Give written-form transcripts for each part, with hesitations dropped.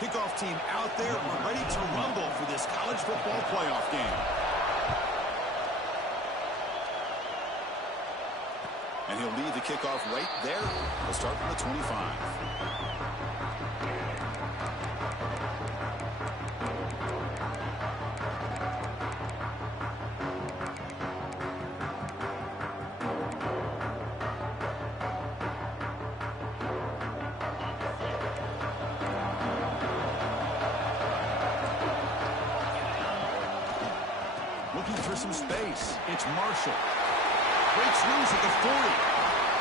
Kickoff team out there. We're ready to rumble for this college football playoff game. And he'll lead the kickoff right there. He'll start from the 25. Looking for some space. It's Marshall. Breaks loose at the 40.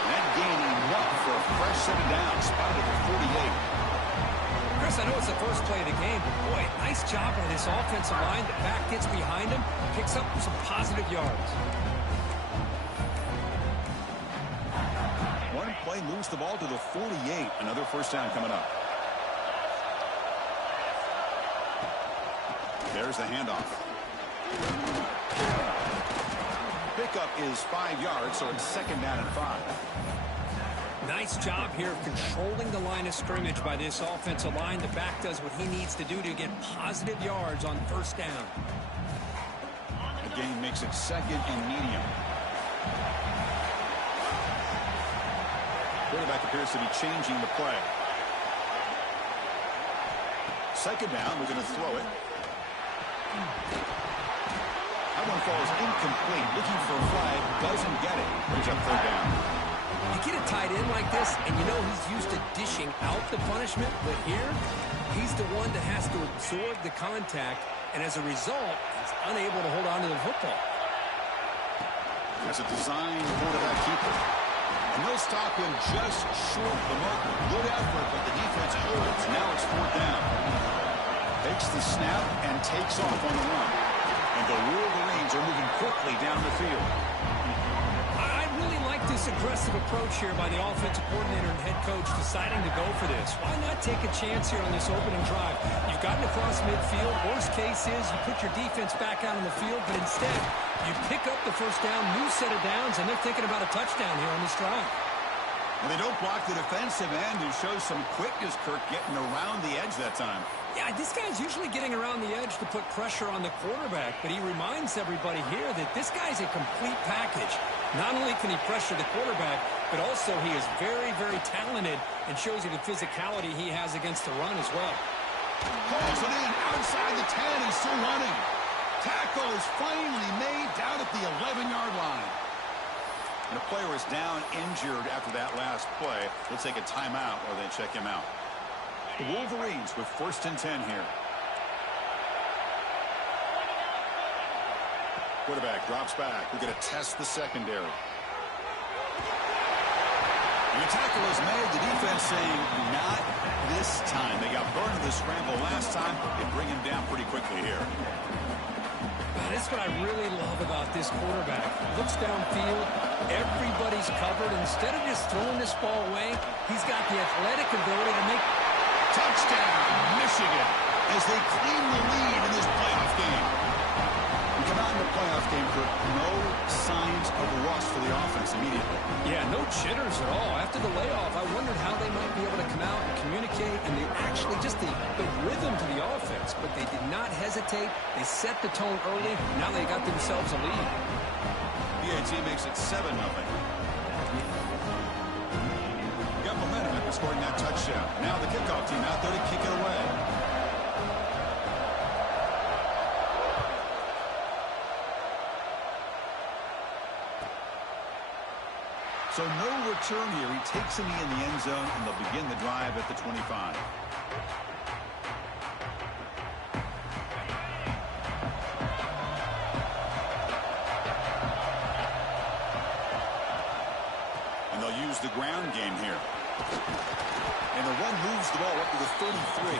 That gain enough for a fresh set of downs. Spotted at the 48. Chris, I know it's the first play of the game, but boy, nice job by this offensive line. The back gets behind him, picks up some positive yards. One play moves the ball to the 48. Another first down coming up. There's the handoff. Pickup is 5 yards, so it's second down and 5. Nice job here of controlling the line of scrimmage by this offensive line. The back does what he needs to do to get positive yards on first down. The game makes it second and medium. Quarterback appears to be changing the play. Second down, we're going to throw it. That one falls incomplete. Looking for a flag, doesn't get it. Brings up third down. You get a tight end like this, and you know he's used to dishing out the punishment, but here, he's the one that has to absorb the contact, and as a result, he's unable to hold on to the football. There's a design quarterback keeper. And they'll stop him just short of the mark. Good effort, but the defense holds. Now it's fourth down. Takes the snap and takes off on the run. And the Wolverines are moving quickly down the field. I really like this aggressive approach here by the offensive coordinator and head coach deciding to go for this. Why not take a chance here on this opening drive? You've gotten across midfield. Worst case is you put your defense back out on the field, but instead you pick up the first down, new set of downs, and they're thinking about a touchdown here on this drive. And they don't block the defensive end, who shows some quickness, Kirk, getting around the edge that time. Yeah, this guy's usually getting around the edge to put pressure on the quarterback, but he reminds everybody here that this guy's a complete package. Not only can he pressure the quarterback, but also he is very, very talented and shows you the physicality he has against the run as well. Calls it in outside the 10 and still running. Tackle is finally made down at the 11-yard line. And the player is down injured after that last play. They'll take a timeout or they check him out. The Wolverines with first and 10 here. Quarterback drops back. We're going to test the secondary. And the tackle is made. The defense saying, not this time. They got burned in the scramble last time. They bring him down pretty quickly here. That's what I really love about this quarterback. Looks downfield. Everybody's covered. Instead of just throwing this ball away, he's got the athletic ability to make... Touchdown, Michigan, as they claim the lead in this playoff game. We come out in the playoff game for no signs of rust for the offense immediately. Yeah, no jitters at all. After the layoff, I wondered how they might be able to come out and communicate, and they actually just the rhythm to the offense, but they did not hesitate. They set the tone early. Now they got themselves a lead. BAT makes it 7-0. Got momentum after scoring that touchdown. Now the kickoff team out there to kick it away. So no return here. He takes him in the end zone, and they'll begin the drive at the 25. And they'll use the ground game here. And the run moves the ball up to the 33.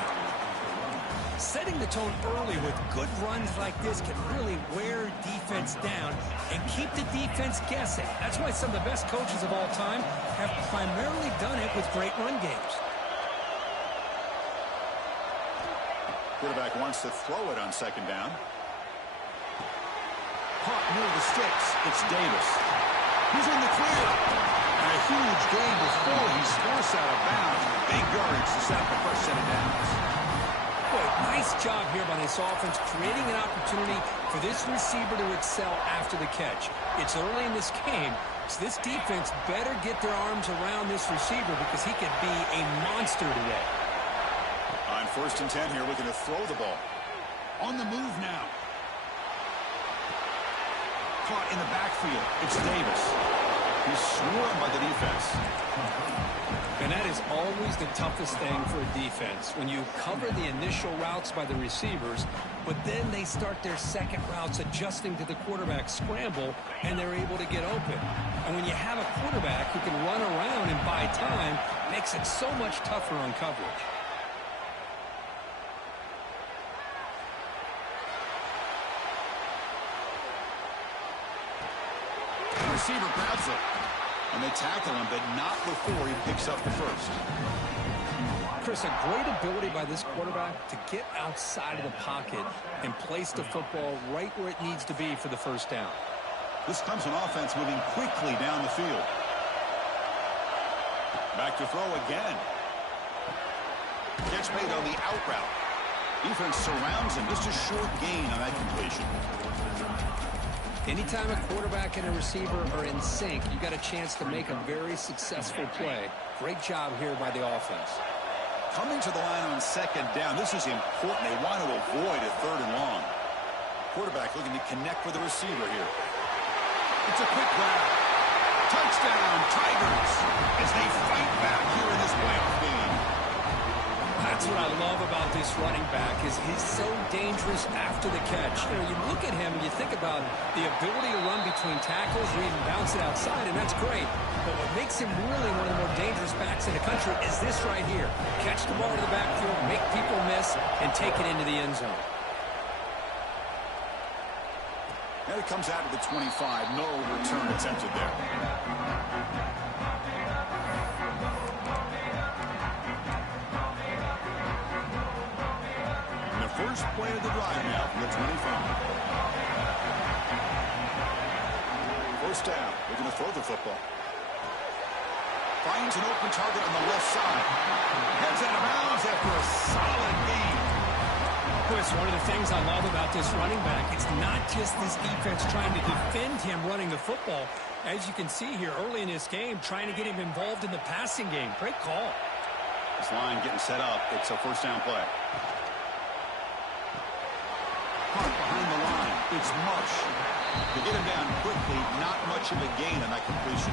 Setting the tone early with good runs like this can really wear defense down and keep the defense guessing. That's why some of the best coaches of all time have primarily done it with great run games. Quarterback wants to throw it on second down. Caught near the sticks. It's Davis. He's in the clear. And a huge gain before he's forced out of bounds. Big yardage to set up the first set of downs. Boy, nice job here by this offense, creating an opportunity for this receiver to excel after the catch. It's early in this game, so this defense better get their arms around this receiver because he could be a monster today. On 1st and 10 here, looking to throw the ball. On the move now. Caught in the backfield. It's Davis. He's swarmed by the defense. And that is always the toughest thing for a defense, when you cover the initial routes by the receivers, but then they start their second routes adjusting to the quarterback scramble, and they're able to get open. And when you have a quarterback who can run around and buy time, it makes it so much tougher on coverage. The receiver grabs it. And they tackle him, but not before he picks up the first. Chris, a great ability by this quarterback to get outside of the pocket and place the football right where it needs to be for the first down. This comes an offense moving quickly down the field. Back to throw again. Gets made on the out route. Defense surrounds him. Just a short gain on that completion. Anytime a quarterback and a receiver are in sync, you got a chance to make a very successful play. Great job here by the offense. Coming to the line on 2nd down, this is important. They want to avoid a 3rd and long. Quarterback looking to connect with the receiver here. It's a quick grab. Touchdown, Tigers, as they fight back here in this playoff game. That's what I love about this running back, is he's so dangerous after the catch. You know, you look at him and you think about the ability to run between tackles or even bounce it outside, and that's great. But what makes him really one of the more dangerous backs in the country is this right here. Catch the ball to the backfield, make people miss, and take it into the end zone. And it comes out of the 25. No return attempted there. First play of the drive now from the 25. First down. They're going to throw the football. Finds an open target on the left side. Heads out of bounds after a solid game. Chris, one of the things I love about this running back, it's not just this defense trying to defend him running the football. As you can see here early in this game, trying to get him involved in the passing game. Great call. This line getting set up. It's a first down play. Behind the line, it's Marsh. To get him down quickly, not much of a gain on that completion.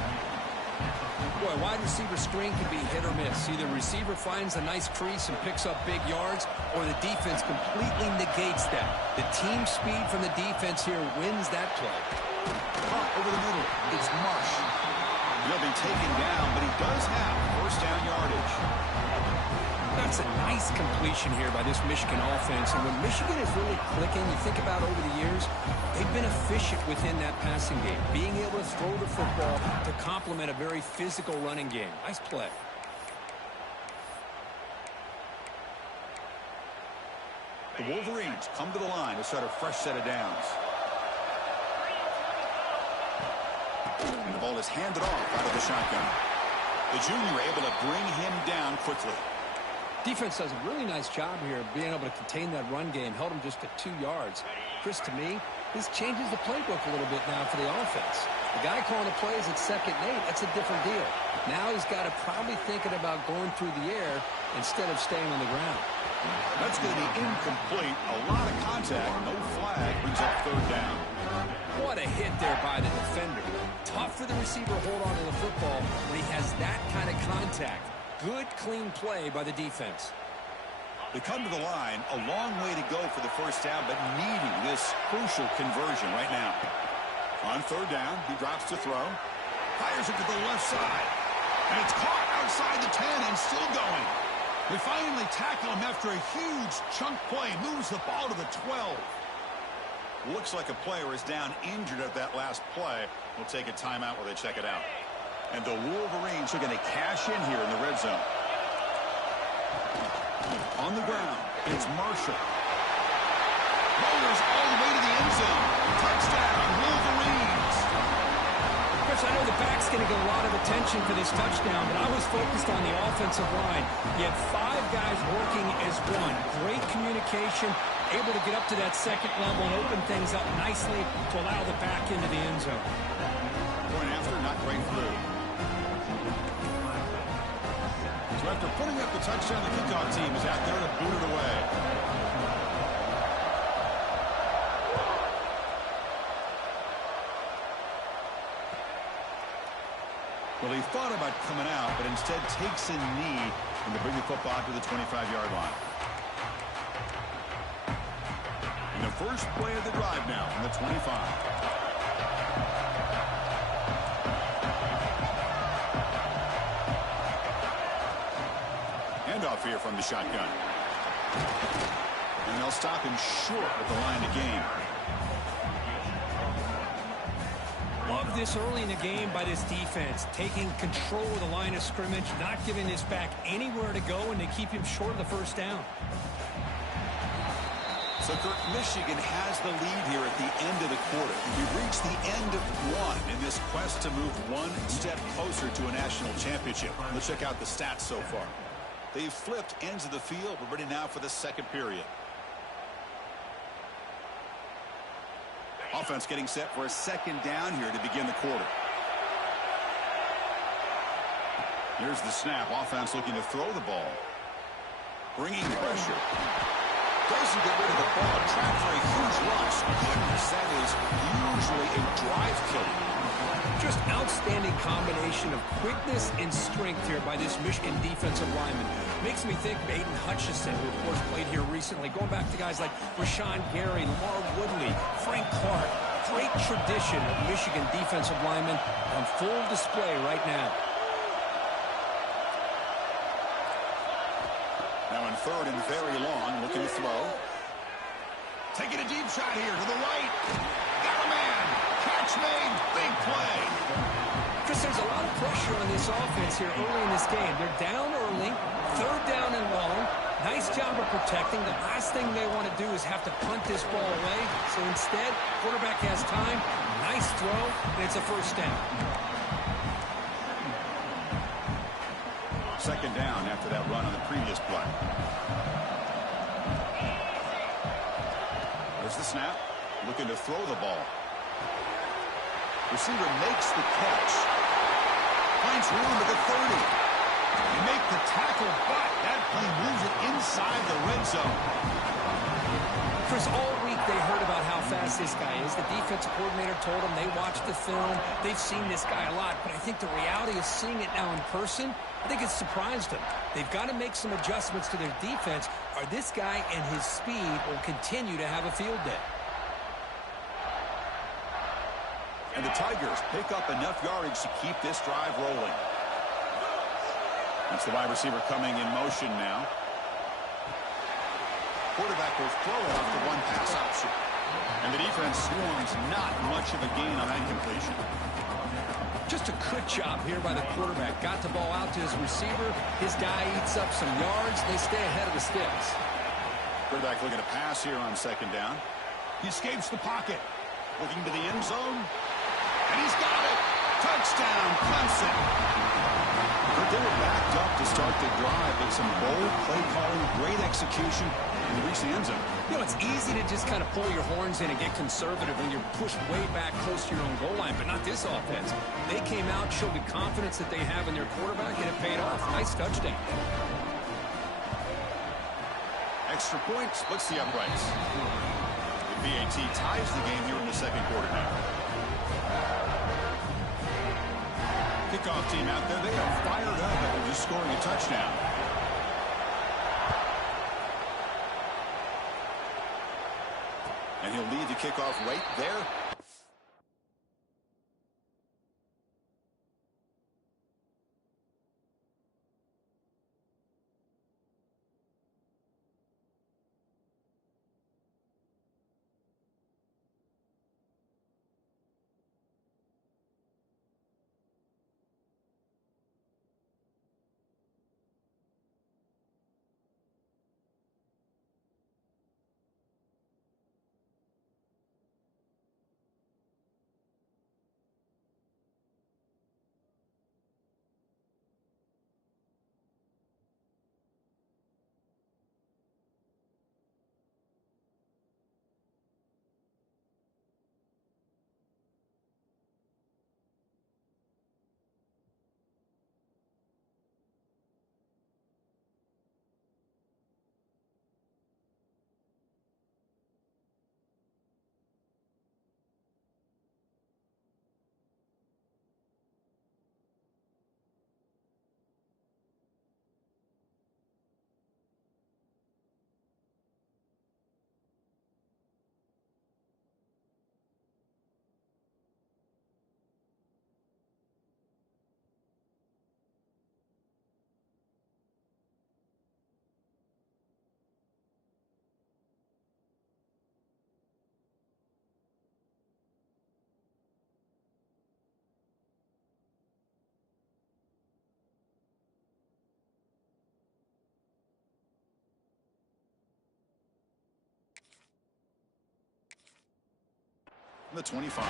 Boy, wide receiver screen can be hit or miss. Either receiver finds a nice crease and picks up big yards, or the defense completely negates that. The team speed from the defense here wins that play. Caught over the middle, it's Marsh. He'll be taken down, but he does have first down yardage. That's a nice completion here by this Michigan offense. And when Michigan is really clicking, you think about over the years, they've been efficient within that passing game, being able to throw the football to complement a very physical running game. Nice play. The Wolverines come to the line to start a fresh set of downs. And the ball is handed off out of the shotgun. The junior able to bring him down quickly. Defense does a really nice job here of being able to contain that run game. Held him just at 2 yards. Chris, to me, this changes the playbook a little bit now for the offense. The guy calling the plays at 2nd and 8, that's a different deal. Now he's got to probably thinking about going through the air instead of staying on the ground. That's going to be incomplete. A lot of contact. No flag. Brings up 3rd down. What a hit there by the defender. Tough for the receiver to hold on to the football when he has that kind of contact. Good, clean play by the defense. They come to the line, a long way to go for the first down, but needing this crucial conversion right now. On 3rd down, he drops to throw. Fires it to the left side. And it's caught outside the 10 and still going. They finally tackle him after a huge chunk play. Moves the ball to the 12. Looks like a player is down injured at that last play. We'll take a timeout while they check it out. And the Wolverines are going to cash in here in the red zone. On the ground, it's Marshall. Rollers all the way to the end zone. Touchdown, Wolverines. Chris, I know the back's going to get a lot of attention for this touchdown, but I was focused on the offensive line. You had 5 guys working as one. Great communication, able to get up to that second level and open things up nicely to allow the back into the end zone. Point after, not quite through. So after putting up the touchdown, the kickoff team is out there to boot it away. Well, he thought about coming out, but instead takes a knee and to bring the football to the 25-yard line. And the first play of the drive now from the 25. Handoff here from the shotgun. And they'll stop him short at the line of game. Love this early in the game by this defense, taking control of the line of scrimmage, not giving this back anywhere to go, and they keep him short of the first down. So, Kirk, Michigan has the lead here at the end of the quarter. We've reached the end of one in this quest to move one step closer to a national championship. Let's check out the stats so far. They've flipped ends of the field. We're ready now for the second period. Offense getting set for a second down here to begin the quarter. Here's the snap. Offense looking to throw the ball. Bringing pressure. Doesn't get rid of the ball. Trapped for a huge loss. Goodness, that is usually a drive killer. Just outstanding combination of quickness and strength here by this Michigan defensive lineman. Makes me think of Aiden Hutchinson, who of course played here recently. Going back to guys like Rashawn Gary, Lamar Woodley, Frank Clark. Great tradition of Michigan defensive linemen on full display right now. Now in third and very long, looking to throw. Taking a deep shot here to the right. Got a man. Catch made. Big play. Chris, there's a lot of pressure on this offense here early in this game. They're down early, third down and long. Nice job of protecting. The last thing they want to do is have to punt this ball away. So instead, quarterback has time. Nice throw, and it's a first down. Second down after that run on the previous play. There's the snap. Looking to throw the ball. Receiver makes the catch. Finds room at the 30. They make the tackle, but that play moves it inside the red zone. Chris, all week they heard about how fast this guy is. The defensive coordinator told them they watched the film. They've seen this guy a lot, but I think the reality of seeing it now in person, I think it's surprised them. They've got to make some adjustments to their defense, or this guy and his speed will continue to have a field day. And the Tigers pick up enough yardage to keep this drive rolling. That's the wide receiver coming in motion now. Quarterback will throw it off the one pass option. And the defense swarms not much of a gain on that completion. Just a good job here by the quarterback. Got the ball out to his receiver. His guy eats up some yards. They stay ahead of the sticks. Quarterback looking to pass here on second down. He escapes the pocket. Looking to the end zone. And he's got it. Touchdown, Clemson. But they were backed up to start the drive, but some bold play calling, great execution, and reach the end zone. You know, it's easy to just kind of pull your horns in and get conservative when you're pushed way back close to your own goal line, but not this offense. They came out, showed the confidence that they have in their quarterback, and it paid off. Nice touchdown. Extra point splits the uprights. The BAT ties the game here in the second quarter now. Kickoff team out there, they are fired up after just scoring a touchdown. And he'll lead the kickoff right there. the 25.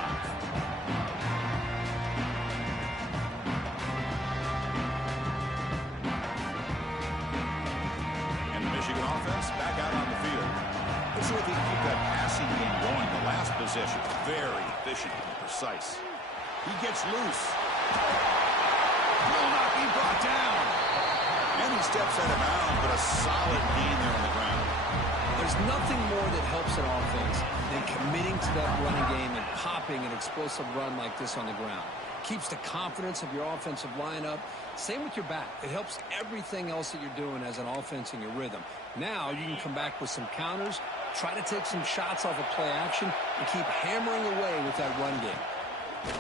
Michigan offense back out on the field. Let's see if they can keep that passing game going. The last possession, very efficient and precise. He gets loose. Will not be brought down. And he steps out of bounds, but a solid gain there on the ground. There's nothing more that helps an offense than committing to that running game and popping an explosive run like this on the ground. Keeps the confidence of your offensive lineup. Same with your back. It helps everything else that you're doing as an offense in your rhythm. Now you can come back with some counters, try to take some shots off of play action, and keep hammering away with that run game.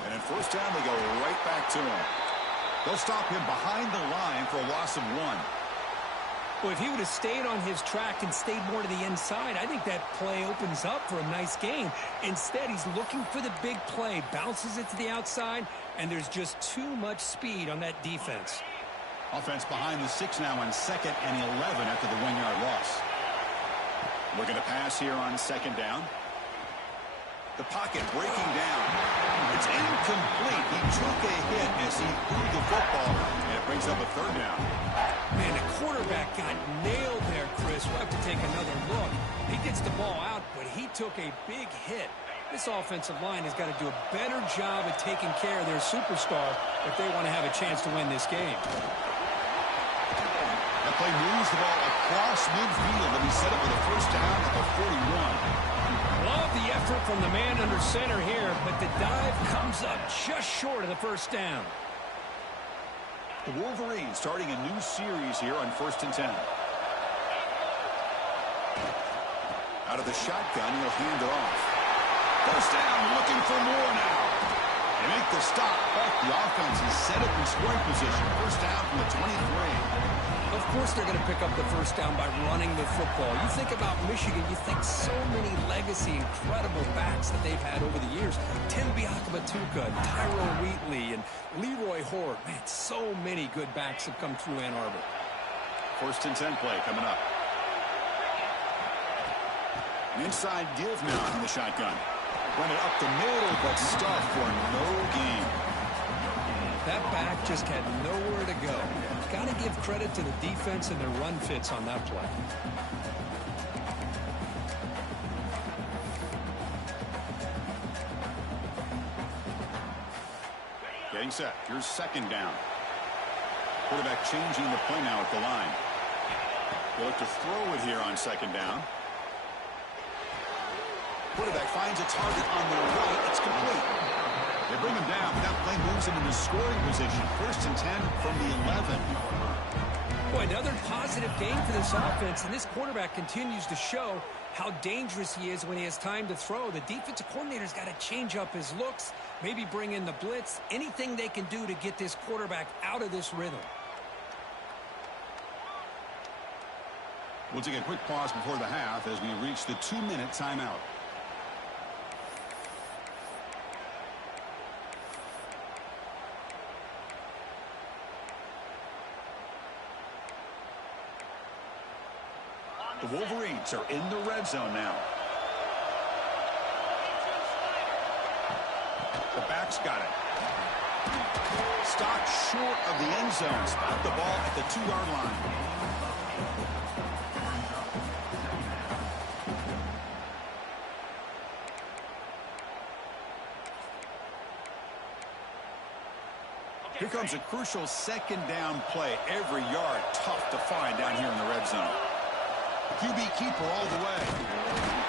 And in first down, they go right back to him. They'll stop him behind the line for a loss of 1. Well, if he would have stayed on his track and stayed more to the inside, I think that play opens up for a nice gain. Instead, he's looking for the big play, bounces it to the outside, and there's just too much speed on that defense. Offense behind the 6 now on 2nd and 11 after the 1-yard loss. Looking to pass here on 2nd down. The pocket breaking down. It's incomplete. He took a hit as he threw the football, and it brings up a 3rd down. Man, the quarterback got nailed there, Chris. We'll have to take another look. He gets the ball out, but he took a big hit. This offensive line has got to do a better job at taking care of their superstar if they want to have a chance to win this game. That play moves the ball across midfield, and he set up with a 1st down at the 41. Love the effort from the man under center here, but the dive comes up just short of the 1st down. The Wolverines starting a new series here on 1st and 10. Out of the shotgun, he'll hand it off. 1st down, looking for more now. They make the stop, but the offense is set up in scoring position. 1st down from the 23. Of course they're going to pick up the 1st down by running the football. You think about Michigan, you think so many legacy, incredible backs that they've had over the years. Tim Biakabatuka, Tyrone Wheatley, and Leroy Horde. Man, so many good backs have come through Ann Arbor. 1st and 10 play coming up. An inside give now from the shotgun. Run it up the middle, but stuffed for no gain. That back just had nowhere to go. Got to give credit to the defense and their run fits on that play. Getting set. Here's 2nd down. Quarterback changing the play now at the line. They'll look to throw it here on 2nd down. Quarterback finds a target on the right. It's complete. They bring him down, but that play moves him into scoring position. 1st and 10 from the 11. Boy, another positive game for this offense, and this quarterback continues to show how dangerous he is when he has time to throw. The defensive coordinator's got to change up his looks, maybe bring in the blitz, anything they can do to get this quarterback out of this rhythm. We'll take a quick pause before the half as we reach the 2-minute timeout. The Wolverines are in the red zone now. The back's got it. Stopped short of the end zone. Spot the ball at the 2-yard line. Here comes a crucial 2nd down play. Every yard tough to find down here in the red zone. QB keeper all the way.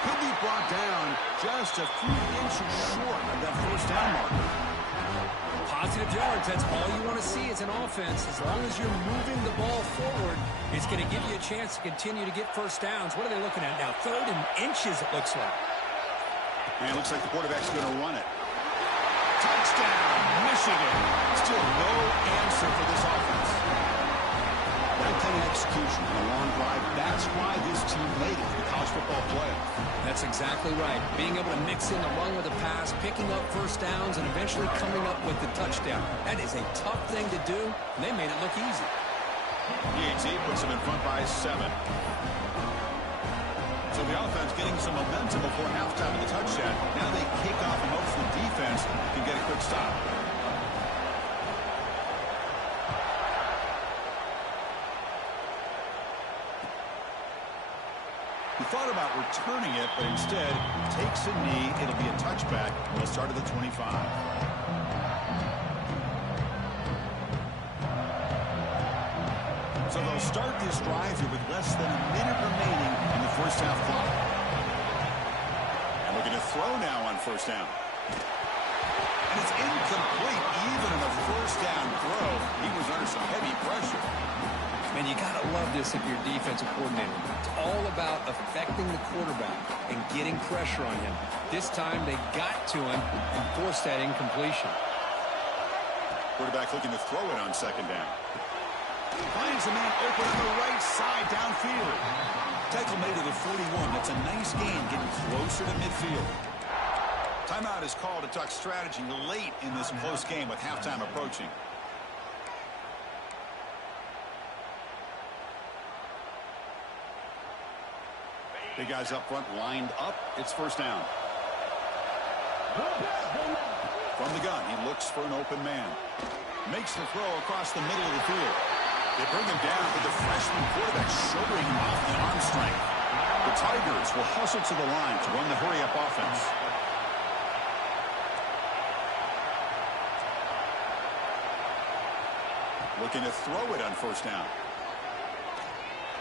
Could be brought down just a few inches short of that 1st down marker. Positive yards, that's all you want to see as an offense. As long as you're moving the ball forward, it's going to give you a chance to continue to get 1st downs. What are they looking at now? 3rd and inches, it looks like. And it looks like the quarterback's going to run it. Touchdown, Michigan. Still no answer for this offense. That kind of execution on a long drive, that's why this team made it to the college football playoff. That's exactly right. Being able to mix in the run with the pass, picking up 1st downs, and eventually coming up with the touchdown. That is a tough thing to do, and they made it look easy. The AT puts them in front by 7. So the offense getting some momentum before halftime with the touchdown. Now they kick off and hopes the defense can get a quick stop. He thought about returning it, but instead takes a knee. It'll be a touchback. We'll start at the 25. So they'll start this drive here with less than a minute remaining in the first half clock. And looking to throw now on first down. And it's incomplete even in a first down throw. He was under some heavy pressure. Man, you got to love this if you're a defensive coordinator. It's all about affecting the quarterback and getting pressure on him. This time they got to him and forced that incompletion. Quarterback looking to throw it on second down. Finds a man open on the right side downfield. Tackle made to the 41. That's a nice gain, getting closer to midfield. Timeout is called to talk strategy late in this close game with halftime approaching. Big guys up front lined up. It's first down. From the gun, he looks for an open man. Makes the throw across the middle of the field. They bring him down with the freshman quarterback shouldering him off the arm strength. The Tigers will hustle to the line to run the hurry-up offense. Looking to throw it on first down.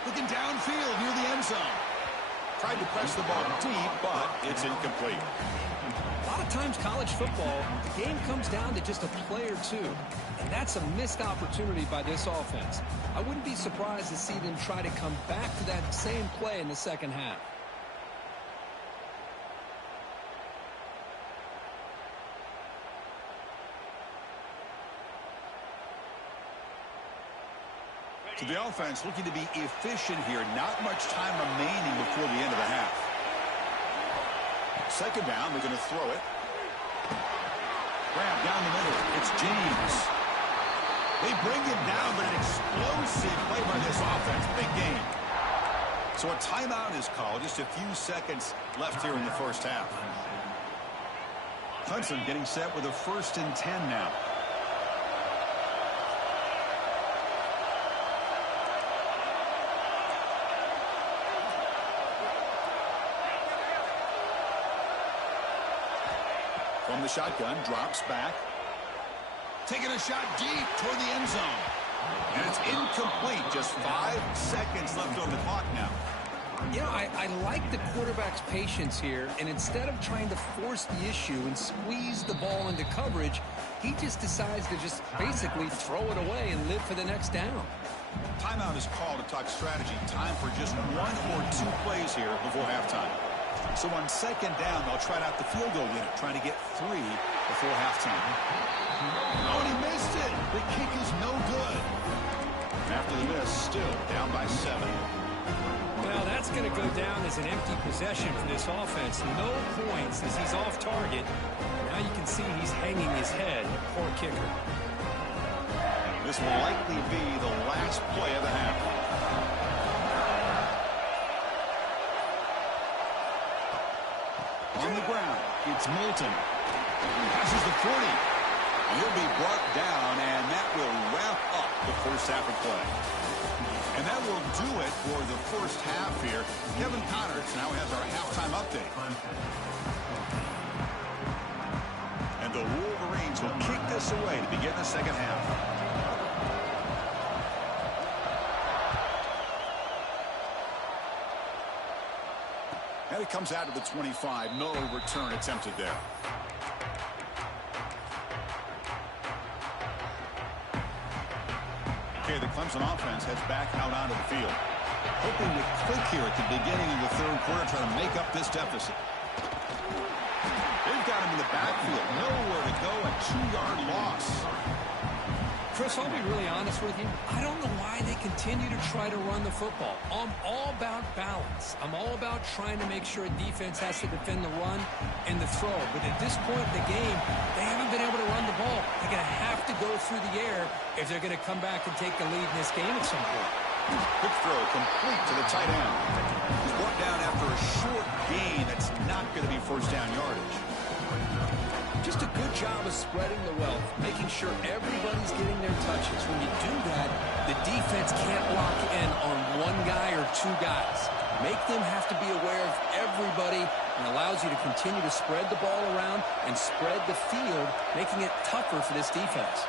Looking downfield near the end zone. Tried to press the ball deep, but it's incomplete. A lot of times college football, the game comes down to just a play or two. And that's a missed opportunity by this offense. I wouldn't be surprised to see them try to come back to that same play in the second half. So the offense looking to be efficient here. Not much time remaining before the end of the half. Second down, they're going to throw it. Grab down the middle. It's James. They bring him down, but an explosive play by this offense. Big game. So a timeout is called. Just a few seconds left here in the first half. Hudson getting set with a 1st and 10 now. From the shotgun, drops back. Taking a shot deep toward the end zone. And it's incomplete. Just 5 seconds left on the clock now. You know, I like the quarterback's patience here, and instead of trying to force the issue and squeeze the ball into coverage, he just decides to just basically throw it away and live for the next down. Timeout is called to talk strategy. Time for just 1 or 2 plays here before halftime. So on second down, they'll try out the field goal unit, trying to get 3 before halftime. Oh, and he missed it. The kick is no good. And after the miss, still down by 7. Well, that's going to go down as an empty possession for this offense. No points as he's off target. Now you can see he's hanging his head. Poor kicker. This will likely be the last play of the half. On the ground, it's Moulton. Passes the 40. He'll be brought down, and that will wrap up the first half of play. And that will do it for the first half here. Kevin Connors now has our halftime update. And the Wolverines will kick this away to begin the second half. And it comes out of the 25. No return attempted there. Okay, the Clemson offense heads back out onto the field. Hoping to click here at the beginning of the third quarter, trying to make up this deficit. They've got him in the backfield. Nowhere to go. A 2-yard loss. Chris, I'll be really honest with you. I don't know why they continue to try to run the football. I'm all about balance. I'm all about trying to make sure a defense has to defend the run and the throw. But at this point in the game, they haven't been able to run the ball. They're going to have to go through the air if they're going to come back and take the lead in this game at some point. Quick throw complete to the tight end. He's brought down after a short gain. That's not going to be first down yardage. Just a good job of spreading the wealth, making sure everybody's getting their touches. When you do that, the defense can't lock in on one guy or two guys. Make them have to be aware of everybody, and allows you to continue to spread the ball around and spread the field, making it tougher for this defense.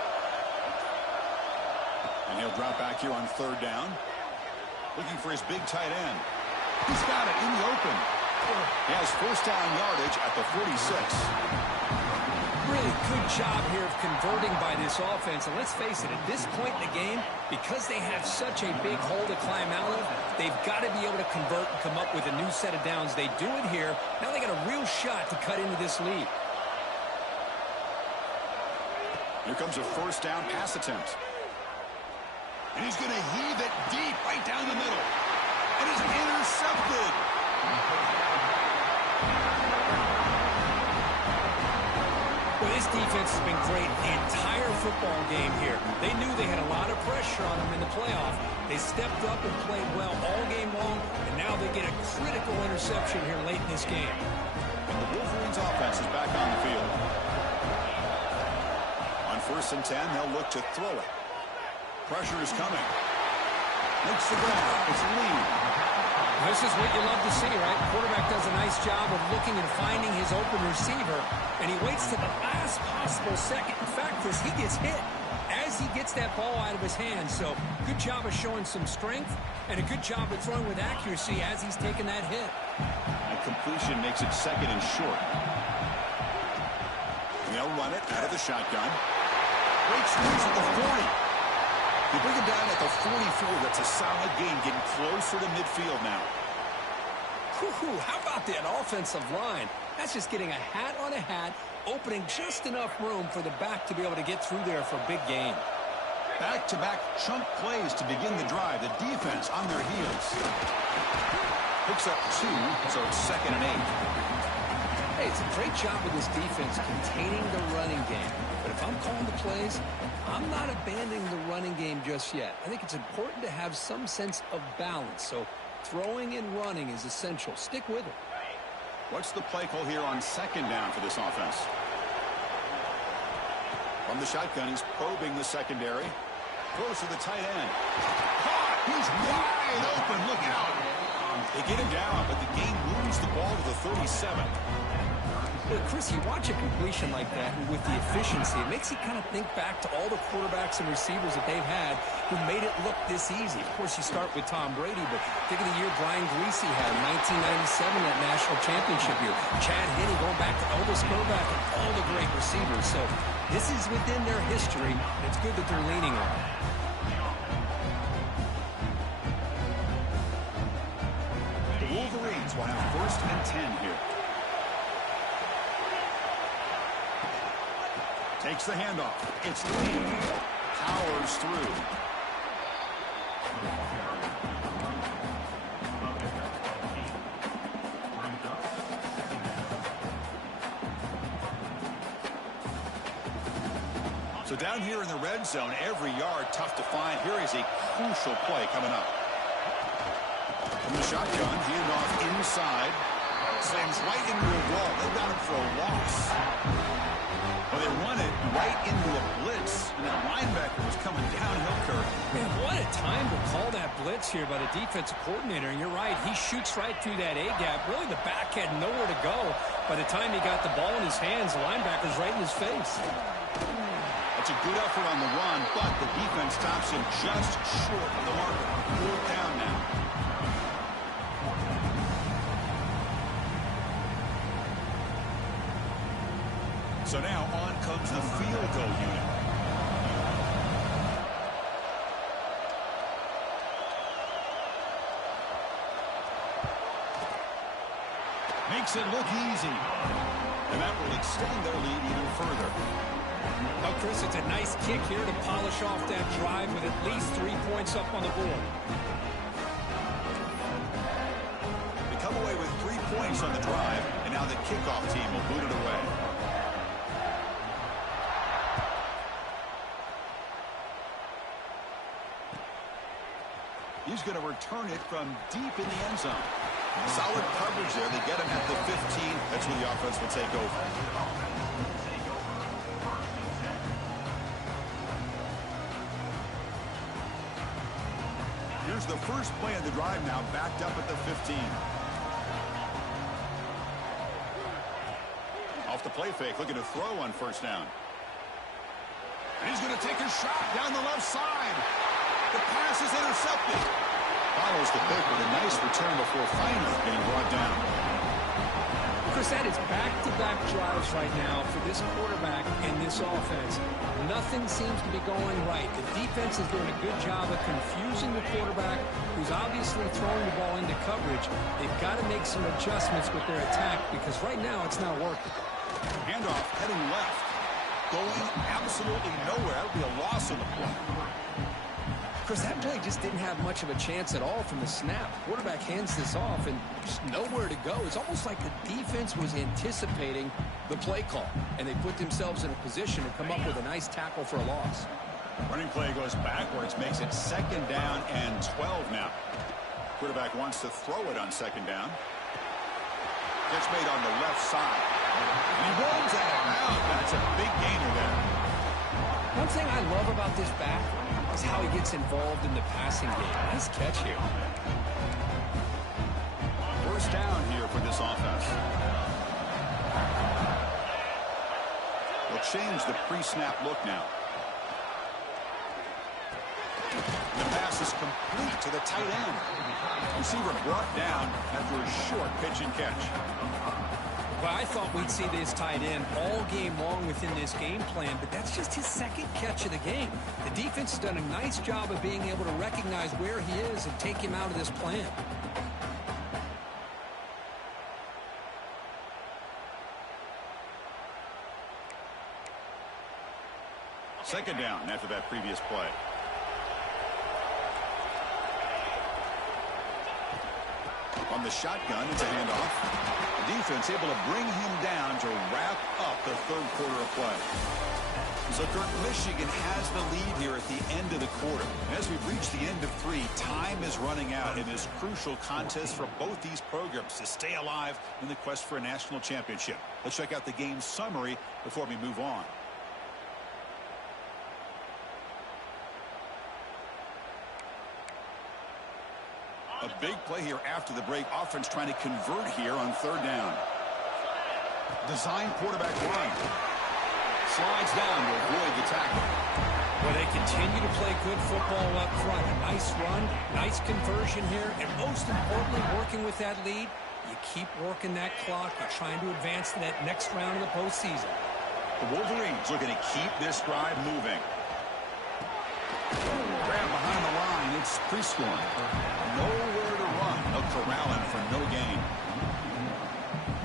And he'll drop back here on third down. Looking for his big tight end. He's got it in the open. He has first down yardage at the 46. Really good job here of converting by this offense. And let's face it, at this point in the game, because they have such a big hole to climb out of, they've got to be able to convert and come up with a new set of downs. They do it here. Now they got a real shot to cut into this lead. Here comes a first down pass attempt. And he's going to heave it deep right down the middle. And it's intercepted. Well, this defense has been great the entire football game here. They knew they had a lot of pressure on them in the playoff. They stepped up and played well all game long, and now they get a critical interception here late in this game. And the Wolverines' offense is back on the field. On 1st and 10, they'll look to throw it. Pressure is coming. Makes the grab. It's Lee. This is what you love to see, right? Quarterback does a nice job of looking and finding his open receiver, and he waits to the last possible second. In fact, as he gets hit, as he gets that ball out of his hands. So good job of showing some strength, and a good job of throwing with accuracy as he's taking that hit. And completion makes it second and short. They'll run it out of the shotgun. Great squeeze at the 40. They bring him down at the 44. That's a solid gain, getting closer to midfield now. Whew, how about that offensive line? That's just getting a hat on a hat, opening just enough room for the back to be able to get through there for a big gain. Back-to-back chunk plays to begin the drive. The defense on their heels. Picks up 2, so it's 2nd and 8. Hey, it's a great job with this defense containing the running game. But if I'm calling the plays, I'm not abandoning the running game just yet. I think it's important to have some sense of balance. So throwing and running is essential. Stick with it. What's the play call here on 2nd down for this offense? From the shotgun, he's probing the secondary. Throws to the tight end. Caught! He's wide open. Look out. They get him down, but the game moves the ball to the 37. Well, Chris, you watch a completion like that, and with the efficiency, it makes you kind of think back to all the quarterbacks and receivers that they've had who made it look this easy. Of course, you start with Tom Brady, but think of the year Brian Griese had in 1997, that national championship year. Chad Henne going back to Elvis Grbac and all the great receivers. So this is within their history, and it's good that they're leaning on it. The Wolverines will have 1st and 10 here. Takes the handoff. It's Lee. Powers through. So down here in the red zone, every yard tough to find. Here is a crucial play coming up. From the shotgun, handoff inside. Slams right into a wall. They got him for a loss. Well, they run it right into a blitz, and that linebacker was coming downhill, Kirk. Man, what a time to call that blitz here by the defensive coordinator. And you're right, he shoots right through that A-gap. Really, the back had nowhere to go. By the time he got the ball in his hands, the linebacker's right in his face. That's a good effort on the run, but the defense stops him just short of the marker. 4th down now. So now on comes the field goal unit. Makes it look easy. And that will extend their lead even further. Well, Chris, it's a nice kick here to polish off that drive with at least 3 points up on the board. They come away with 3 points on the drive, and now the kickoff team will boot it away. going to return it from deep in the end zone. Solid coverage there. They get him at the 15. That's where the offense will take over. Here's the first play of the drive now, backed up at the 15. Off the play fake, looking to throw on first down. And he's going to take a shot down the left side. The pass is intercepted. Follows the pick with a nice return before finally being brought down. Chris, that is back-to-back drives right now for this quarterback and this offense. Nothing seems to be going right. The defense is doing a good job of confusing the quarterback, who's obviously throwing the ball into coverage. They've got to make some adjustments with their attack because right now it's not working. Handoff heading left. Going absolutely nowhere. That would be a loss on the play. Chris, that play just didn't have much of a chance at all from the snap. Quarterback hands this off and just nowhere to go. It's almost like the defense was anticipating the play call, and they put themselves in a position to come up with a nice tackle for a loss. Running play goes backwards, makes it second down and 12 now. Quarterback wants to throw it on second down. Catch made on the left side. And he rolls out of bounds. That's a big gainer there. One thing I love about this back is how he gets involved in the passing game. Nice catch here. First down here for this offense. They'll change the pre-snap look now. The pass is complete to the tight end. Receiver brought down after a short pitch and catch. Well, I thought we'd see this tight end all game long within this game plan, but that's just his second catch of the game. The defense has done a nice job of being able to recognize where he is and take him out of this plan. Second down after that previous play. On the shotgun, it's a handoff. Defense able to bring him down to wrap up the third quarter of play. So, Kirk, Michigan has the lead here at the end of the quarter. And as we've reached the end of 3, time is running out in this crucial contest for both these programs to stay alive in the quest for a national championship. Let's check out the game summary before we move on. A big play here after the break. Offense trying to convert here on third down. Design quarterback run. Slides down to avoid the tackle. Well, they continue to play good football up front. A nice run, nice conversion here, and most importantly, working with that lead, you keep working that clock. You're trying to advance to that next round of the postseason. The Wolverines looking to keep this drive moving. Grab behind the line. It's pre-scoring. Nowhere to run. They'll corral him for no gain.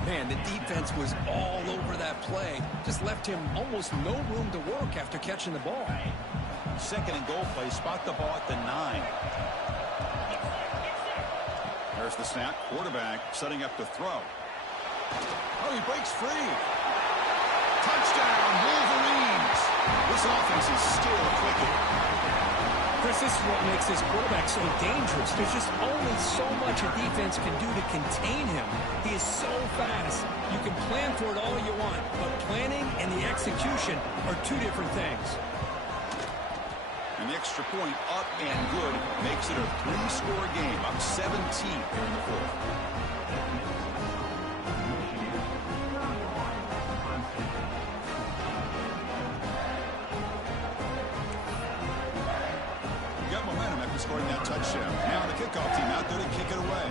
Man, the defense was all over that play. Just left him almost no room to work after catching the ball. Second and goal play. Spot the ball at the 9. There's the snap. Quarterback setting up to throw. Oh, he breaks free. Touchdown, Wolverines. This offense is still clicking. Chris, this is what makes this quarterback so dangerous. There's just only so much a defense can do to contain him. He is so fast. You can plan for it all you want, but planning and the execution are two different things. And the extra point up and good makes it a 3-score game. Up 17 here in the fourth. Scoring that touchdown. Now the kickoff team out there to kick it away.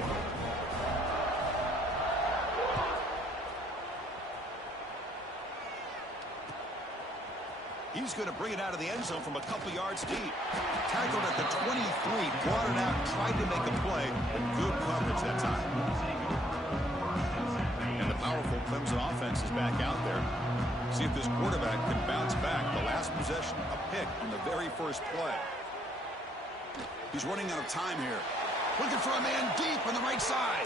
He's going to bring it out of the end zone from a couple yards deep. Tackled at the 23, brought it out, tried to make a play, but good coverage that time. And the powerful Clemson offense is back out there. See if this quarterback can bounce back. The last possession, a pick on the very first play. He's running out of time here. Looking for a man deep on the right side.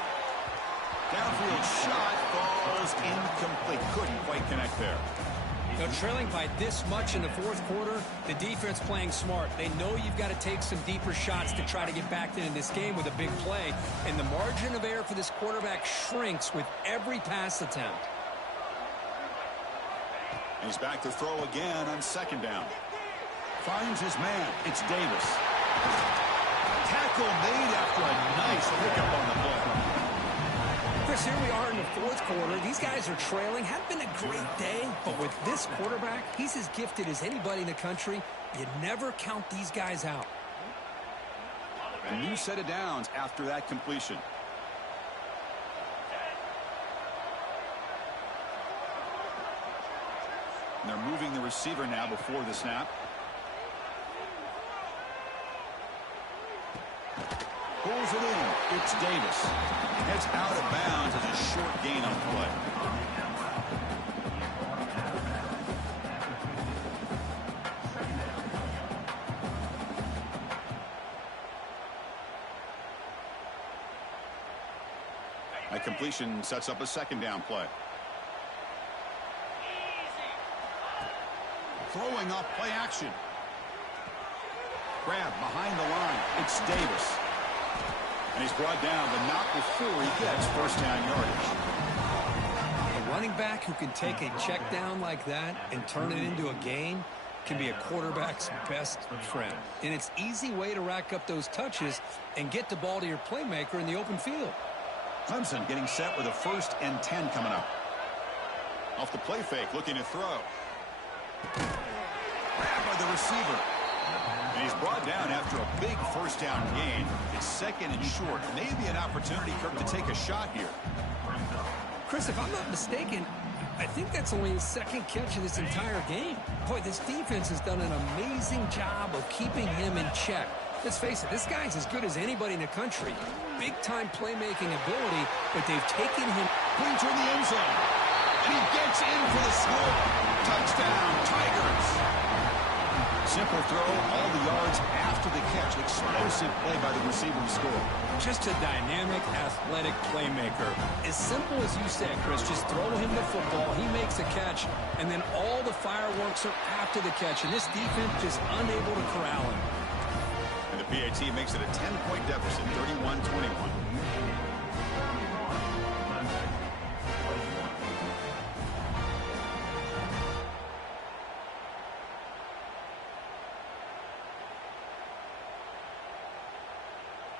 Downfield shot falls incomplete. Couldn't quite connect there. Now, trailing by this much in the fourth quarter, the defense playing smart. They know you've got to take some deeper shots to try to get back into this game with a big play. And the margin of error for this quarterback shrinks with every pass attempt. He's back to throw again on second down. Finds his man. It's Davis. Tackle made after a nice pickup on the play. Chris, here we are in the fourth quarter. These guys are trailing. Hadn't been a great day, but with this quarterback, he's as gifted as anybody in the country. You never count these guys out. A new set of downs after that completion. And they're moving the receiver now before the snap. Pulls it in. It's Davis. Gets out of bounds as a short gain on the play. That completion sets up a second down play. Throwing off play action. Grab behind the line. It's Davis. And he's brought down, but not before he gets first down yardage. A running back who can take a check down like that and turn it into a gain can be a quarterback's best friend. And it's an easy way to rack up those touches and get the ball to your playmaker in the open field. Clemson getting set with a 1st and 10 coming up. Off the play fake, looking to throw. Grabbed by the receiver. And he's brought down after a big first down gain. It's second and short. Maybe an opportunity, Kirk, to take a shot here. Chris, if I'm not mistaken, I think that's only his second catch of this entire game. Boy, this defense has done an amazing job of keeping him in check. Let's face it, this guy's as good as anybody in the country. Big-time playmaking ability, but they've taken him clean toward the end zone. And he gets in for the score. Touchdown, Tigers. Simple throw, all the yards after the catch. Explosive play by the receiver to score. Just a dynamic, athletic playmaker. As simple as you said, Chris, just throw him the football, he makes a catch, and then all the fireworks are after the catch. And this defense just unable to corral him. And the PAT makes it a 10-point deficit, 31-21.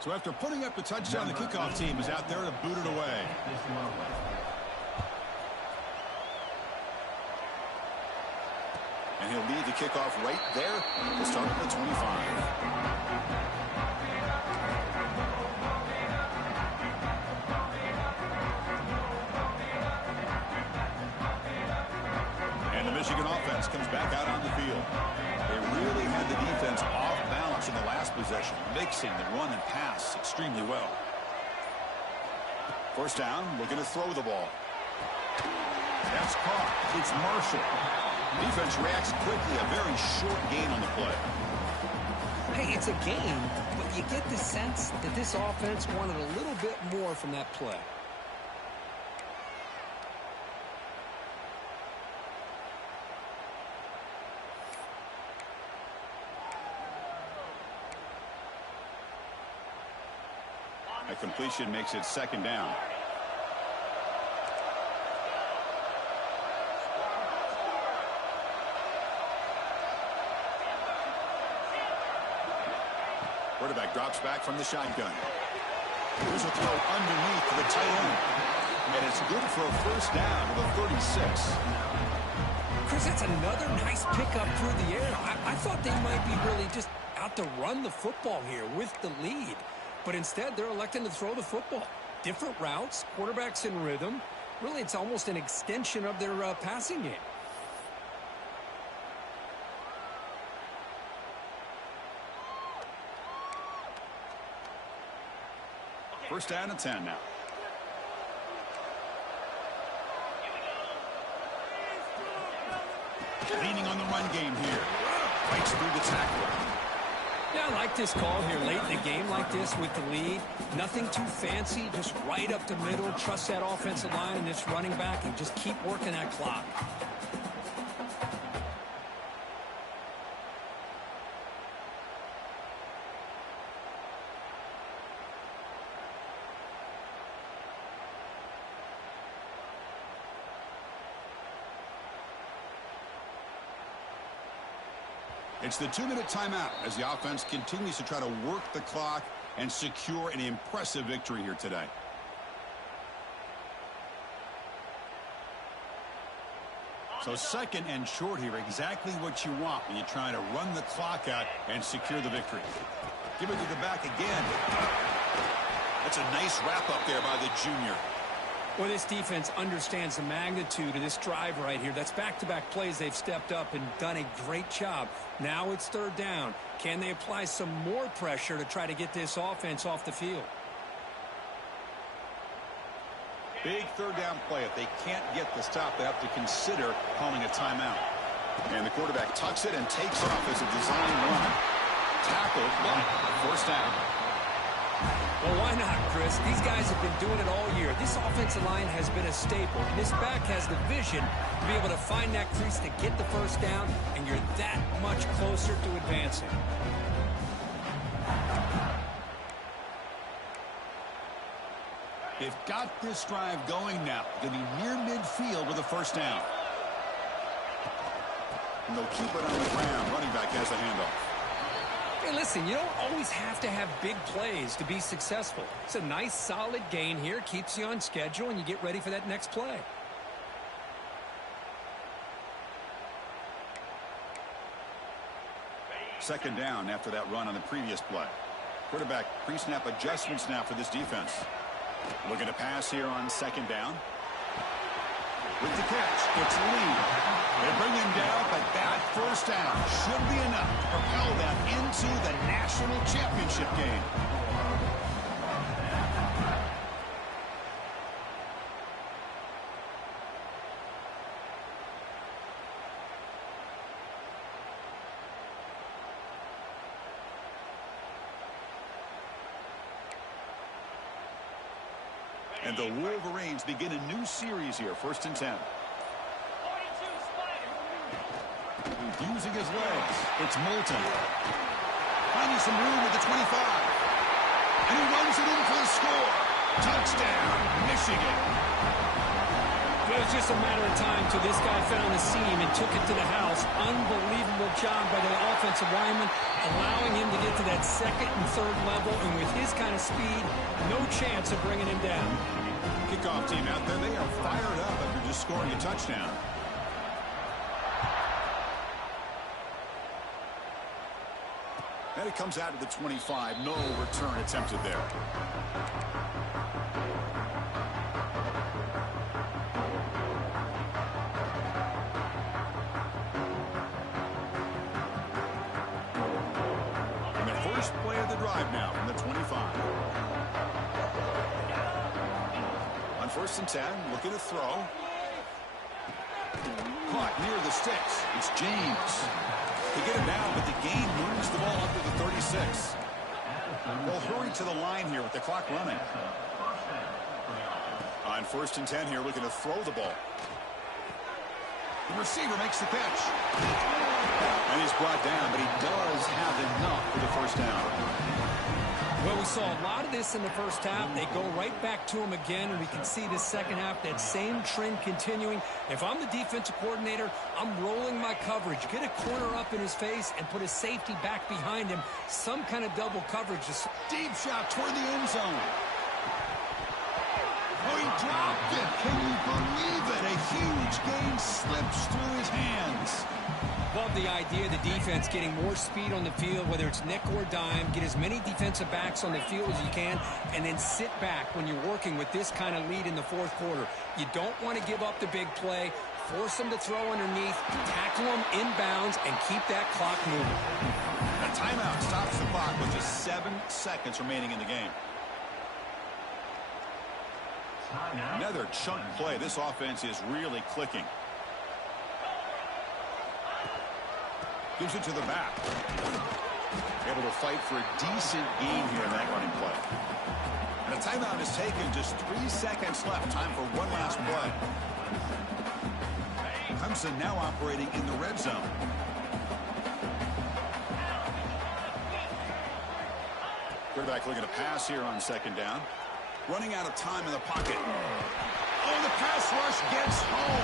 So after putting up the touchdown, the kickoff team is out there to boot it away. And he'll lead the kickoff right there to start at the 25. And the Michigan offense comes back out on the field. They really had the defense off balance in the last possession, mixing the run and pass extremely well. First down, looking to throw the ball. That's caught. It's Marshall. Defense reacts quickly, a very short gain on the play. Hey, it's a gain, but you get the sense that this offense wanted a little bit more from that play. A completion makes it second down. Quarterback drops back from the shotgun. Here's a throw underneath to the tight end. And it's good for a first down to the 36. Chris, that's another nice pickup through the air. I thought they might be really just out to run the football here with the lead. But instead, they're electing to throw the football. Different routes, quarterbacks in rhythm. Really, it's almost an extension of their passing game. First down and 10 now. Leaning on the run game here. Fights through the tackle. Yeah, I like this call here late in the game like this with the lead. Nothing too fancy, just right up the middle. Trust that offensive line and this running back and just keep working that clock. It's the 2-minute timeout as the offense continues to try to work the clock and secure an impressive victory here today. So second and short here, exactly what you want when you're trying to run the clock out and secure the victory. Give it to the back again. That's a nice wrap-up there by the junior. Well, this defense understands the magnitude of this drive right here. That's back-to-back plays. They've stepped up and done a great job. Now it's third down. Can they apply some more pressure to try to get this offense off the field? Big third down play. If they can't get the stop, they have to consider calling a timeout. And the quarterback tucks it and takes off as a design run. Tackle, but first down. Well, why not, Chris? These guys have been doing it all year. This offensive line has been a staple, and this back has the vision to be able to find that crease to get the first down, and you're that much closer to advancing. They've got this drive going now. Going to be near midfield with a first down. And they'll keep it on the ground. Running back has the handoff. Hey, listen, you don't always have to have big plays to be successful. It's a nice, solid gain here. Keeps you on schedule, and you get ready for that next play. Second down after that run on the previous play. Quarterback pre-snap adjustments now for this defense. Looking to pass here on second down. With the catch, it's Lee. They bring him down, but that first down should be enough to propel them into the national championship game. And the Wolverines begin a new series here, 1st and 10. Using his legs, it's Moulton. Finding some room at the 25. And he runs it in for the score. Touchdown, Michigan. It was just a matter of time till this guy found the seam and took it to the house. Unbelievable job by the offensive lineman, allowing him to get to that second and third level. And with his kind of speed, no chance of bringing him down. Kickoff team out there, they are fired up after just scoring a touchdown. And it comes out to the 25. No return attempted there. And the first play of the drive now from the 25. On 1st and 10, looking to throw. Caught near the sticks. It's James. To get it down, but the gain moves the ball up to the 36. They'll hurry to the line here with the clock running. On 1st and 10 here, looking to throw the ball. The receiver makes the catch. And he's brought down, but he does have enough for the first down. Well, we saw a lot of this in the first half. They go right back to him again, and we can see the second half, that same trend continuing. If I'm the defensive coordinator, I'm rolling my coverage. Get a corner up in his face and put a safety back behind him. Some kind of double coverage. Deep shot toward the end zone. Oh, he dropped it. Can you believe it? A huge gain slips through his hands. Love the idea of the defense getting more speed on the field, whether it's nickel or dime. Get as many defensive backs on the field as you can, and then sit back when you're working with this kind of lead in the fourth quarter. You don't want to give up the big play. Force them to throw underneath, tackle them inbounds, and keep that clock moving. A timeout stops the clock with just 7 seconds remaining in the game. Another chunk play. This offense is really clicking. Gives it to the back. Able to fight for a decent gain here in that running play. And a timeout is taken. Just 3 seconds left. Time for one last play. Clemson now operating in the red zone. Quarterback looking to pass here on second down. Running out of time in the pocket. Oh, the pass rush gets home.